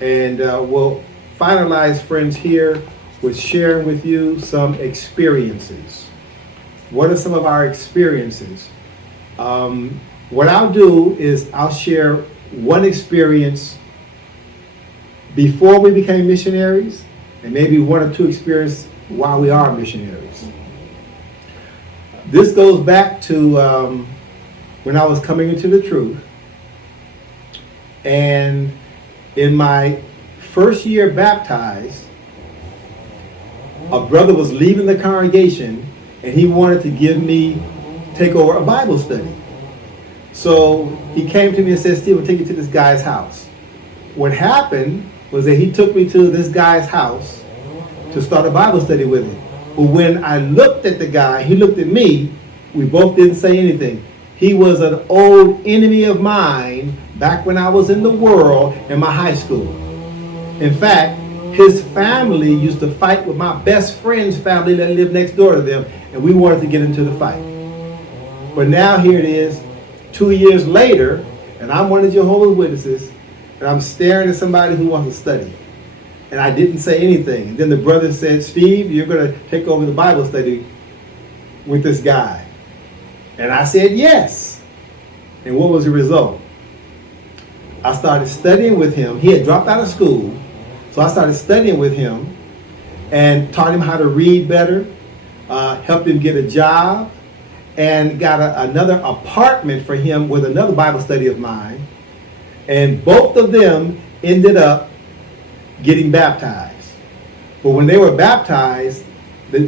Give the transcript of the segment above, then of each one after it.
And we'll finalize, friends, here with sharing with you some experiences. What are some of our experiences? What I'll do is I'll share one experience before we became missionaries, and maybe one or two experiences while we are missionaries. This goes back to when I was coming into the truth. And in my first year baptized, a brother was leaving the congregation and he wanted to take over a Bible study. So he came to me and said, "Steve, I'll take you to this guy's house." What happened was that he took me to this guy's house to start a Bible study with him. But when I looked at the guy, he looked at me, we both didn't say anything. He was an old enemy of mine back when I was in the world in my high school. In fact, his family used to fight with my best friend's family that lived next door to them, and we wanted to get into the fight. But now here it is, 2 years later, and I'm one of Jehovah's Witnesses, and I'm staring at somebody who wants to study. And I didn't say anything. And then the brother said, "Steve, you're going to take over the Bible study with this guy." And I said, "Yes." And what was the result? I started studying with him. He had dropped out of school. So I started studying with him and taught him how to read better, helped him get a job, and got another apartment for him with another Bible study of mine. And both of them ended up getting baptized. But when they were baptized, the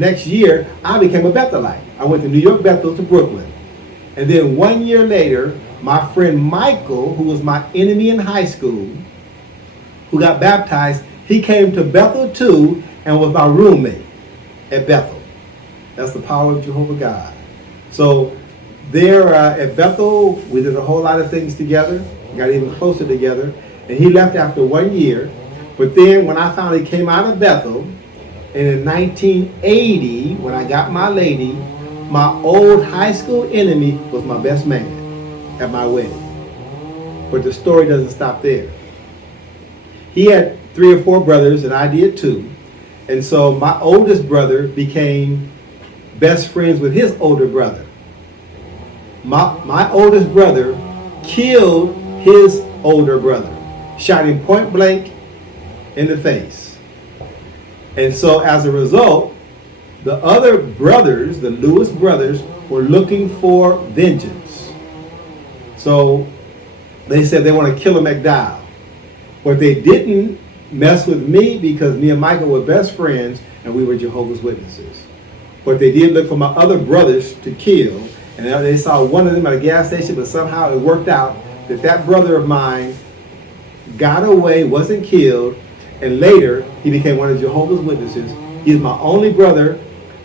next year, I became a Bethelite. I went to New York Bethel to Brooklyn. And then 1 year later, my friend Michael, who was my enemy in high school, who got baptized, he came to Bethel too and was my roommate at Bethel. That's the power of Jehovah God. So there at Bethel, we did a whole lot of things together, got even closer together, and he left after 1 year. But then when I finally came out of Bethel, and in 1980, when I got my lady, my old high school enemy was my best man at my wedding. But the story doesn't stop there. He had 3 or 4 brothers, and I did too. And so my oldest brother became best friends with his older brother. My oldest brother killed his older brother, shot him point blank in the face. And so as a result, the other brothers, the Lewis brothers, were looking for vengeance. So they said they want to kill a McDowell. But they didn't mess with me because me and Michael were best friends and we were Jehovah's Witnesses. But they did look for my other brothers to kill. And they saw one of them at a gas station, but somehow it worked out that brother of mine got away, wasn't killed, and later he became one of Jehovah's Witnesses. He's my only brother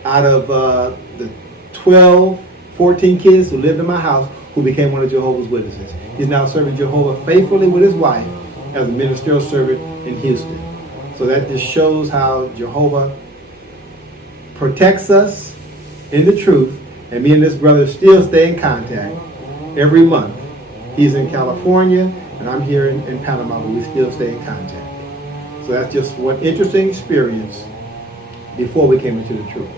out of the 12, 14 kids who lived in my house who became one of Jehovah's Witnesses. He's now serving Jehovah faithfully with his wife as a ministerial servant in Houston. So that just shows how Jehovah protects us in the truth, and me and this brother still stay in contact every month. He's in California, and I'm here in Panama, but we still stay in contact. So that's just one interesting experience before we came into the truth.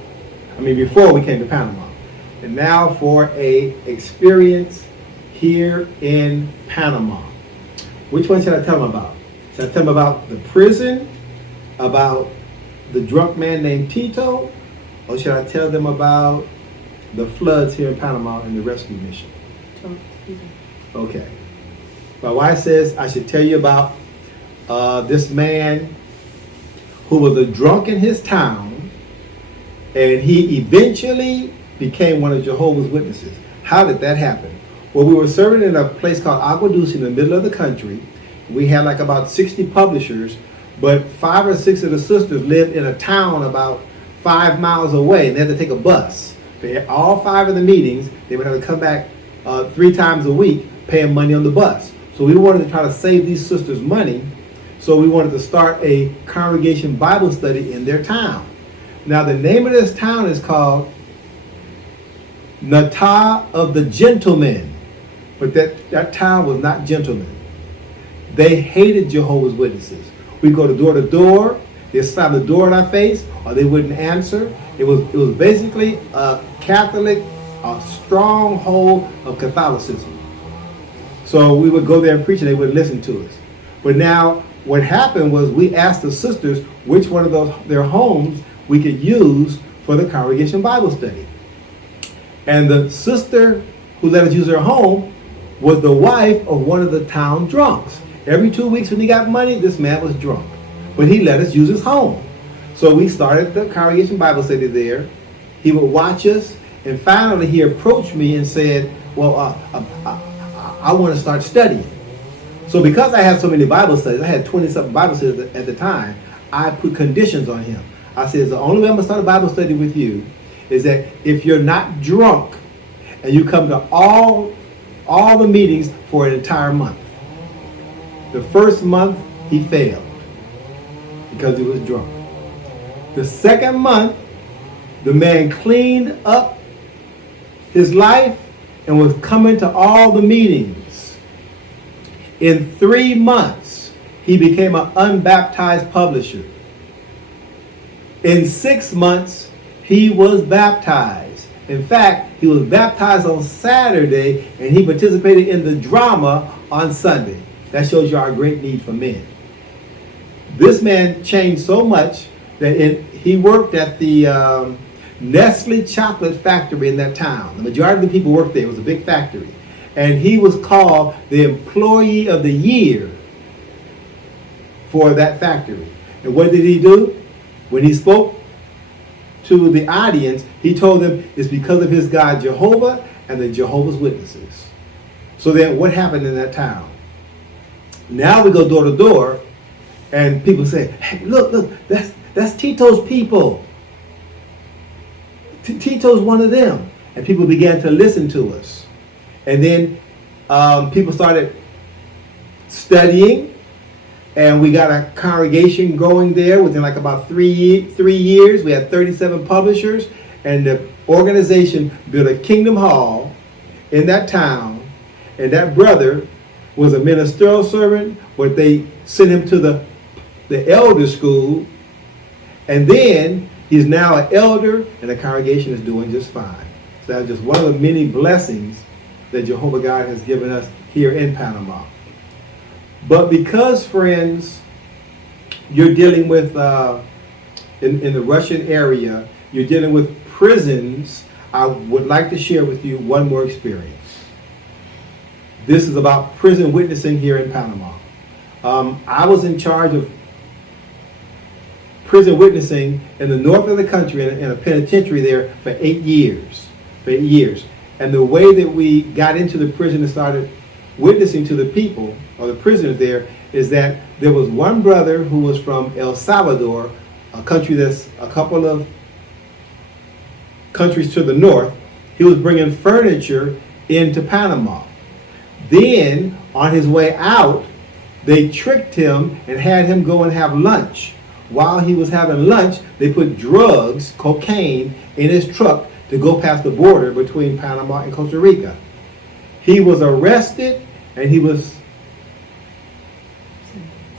Before we came to Panama. And now for a experience here in Panama. Which one should I tell them about? Should I tell them about the prison, about the drunk man named Tito, or should I tell them about the floods here in Panama and the rescue mission? Okay. My wife says I should tell you about this man who was a drunk in his town, and he eventually became one of Jehovah's Witnesses. How did that happen? Well, we were serving in a place called Agua Dulce in the middle of the country. We had like about 60 publishers, but 5 or 6 of the sisters lived in a town about 5 miles away, and they had to take a bus. They had all 5 of the meetings. They would have to come back 3 times a week, paying money on the bus. So we wanted to try to save these sisters money, so we wanted to start a congregation Bible study in their town. Now the name of this town is called Natah of the Gentlemen, but that town was not gentlemen. They hated Jehovah's Witnesses. We go to door, they slam the door in our face, or they wouldn't answer. It was basically a Catholic, a stronghold of Catholicism. So we would go there and preach, and they wouldn't listen to us. But now, what happened was we asked the sisters which one of their homes we could use for the congregation Bible study. And the sister who let us use her home was the wife of one of the town drunks. Every 2 weeks when he got money, this man was drunk. But he let us use his home. So we started the congregation Bible study there. He would watch us, and finally he approached me and said, well, I want to start studying. So because I had so many Bible studies, I had 20-something Bible studies at the time, I put conditions on him. I said, the only way I'm going to start a Bible study with you is that if you're not drunk and you come to all the meetings for an entire month. The first month, he failed because he was drunk. The second month, the man cleaned up his life and was coming to all the meetings. In 3 months, he became an unbaptized publisher. In 6 months, he was baptized. In fact, he was baptized on Saturday, and he participated in the drama on Sunday. That shows you our great need for men. This man changed so much that he worked at the Nestle chocolate factory in that town. The majority of the people worked there. It was a big factory. And he was called the Employee of the Year for that factory. And what did he do? When he spoke to the audience, he told them it's because of his God Jehovah and the Jehovah's Witnesses. So then what happened in that town? Now we go door to door, and people say, hey, look, that's Tito's people. Tito's one of them. And people began to listen to us. And then people started studying, and we got a congregation growing there within like about 3 years. We had 37 publishers, and the organization built a Kingdom Hall in that town, and that brother was a ministerial servant, but they sent him to the elder school, and then he's now an elder, and the congregation is doing just fine. So that's just one of the many blessings that Jehovah God has given us here in Panama. But because, friends, you're dealing with, in the Russian area, you're dealing with prisons, I would like to share with you one more experience. This is about prison witnessing here in Panama. I was in charge of prison witnessing in the north of the country in a penitentiary there for 8 years. And the way that we got into the prison and started witnessing to the people, or the prisoners there, is that there was one brother who was from El Salvador, a country that's a couple of countries to the north. He was bringing furniture into Panama. Then, on his way out, they tricked him and had him go and have lunch. While he was having lunch, they put drugs, cocaine, in his truck to go past the border between Panama and Costa Rica. He was arrested, and he was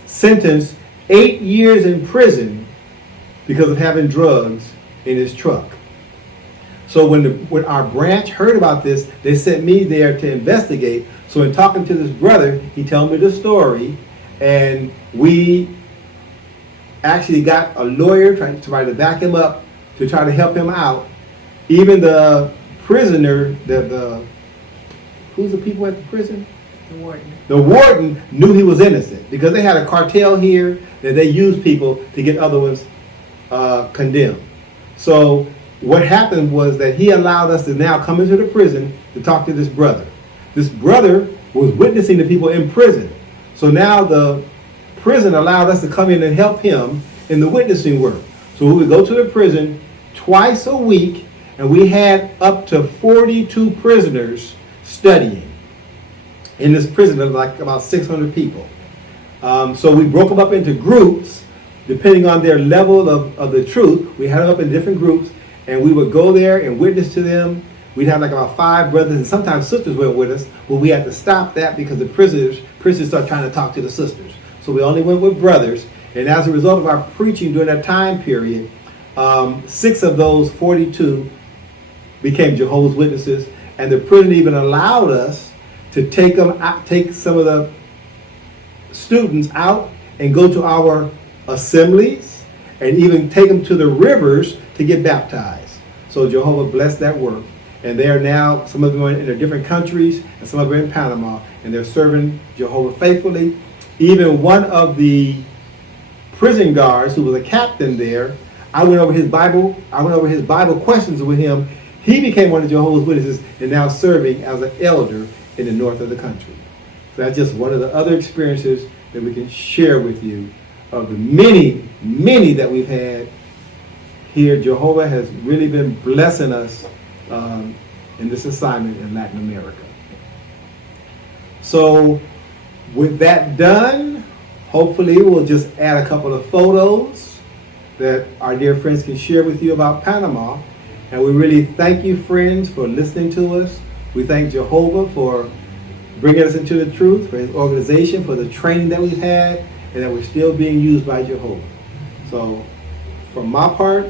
sentenced 8 years in prison because of having drugs in his truck. So when our branch heard about this, they sent me there to investigate. So in talking to this brother, he told me the story, and we actually got a lawyer trying to back him up to try to help him out. Even the prisoner, who's the people at the prison? The warden knew he was innocent because they had a cartel here that they used people to get other ones condemned. So what happened was that he allowed us to now come into the prison to talk to this brother. This brother was witnessing to people in prison. So now the prison allowed us to come in and help him in the witnessing work. So we would go to the prison twice a week, and we had up to 42 prisoners studying in this prison of like about 600 people. So we broke them up into groups, depending on their level of the truth. We had them up in different groups, and we would go there and witness to them. we'd have like about 5 brothers, and sometimes sisters went with us, but we had to stop that because the prisoners started trying to talk to the sisters. So we only went with brothers, and as a result of our preaching during that time period, 6 of those 42 became Jehovah's Witnesses, and the prison even allowed us to take some of the students out and go to our assemblies and even take them to the rivers to get baptized. So Jehovah blessed that work. And they are now, some of them are in their different countries, and some of them are in Panama, and they're serving Jehovah faithfully. Even one of the prison guards, who was a captain there, I went over his Bible questions with him. He became one of Jehovah's Witnesses and now serving as an elder in the north of the country. So that's just one of the other experiences that we can share with you of the many, many that we've had here. Jehovah has really been blessing us in this assignment in Latin America. So with that done, hopefully we'll just add a couple of photos that our dear friends can share with you about Panama. And we really thank you, friends, for listening to us. We thank Jehovah for bringing us into the truth, for his organization, for the training that we've had, and that we're still being used by Jehovah. So from my part,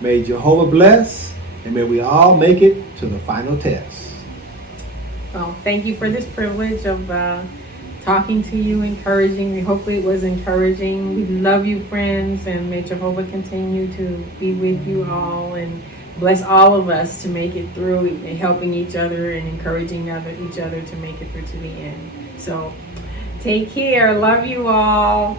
may Jehovah bless, and may we all make it to the final test. Well, thank you for this privilege of talking to you, encouraging you. Hopefully it was encouraging. We love you, friends, and may Jehovah continue to be with you all and bless all of us to make it through, and helping each other and encouraging each other to make it through to the end. So take care. Love you all.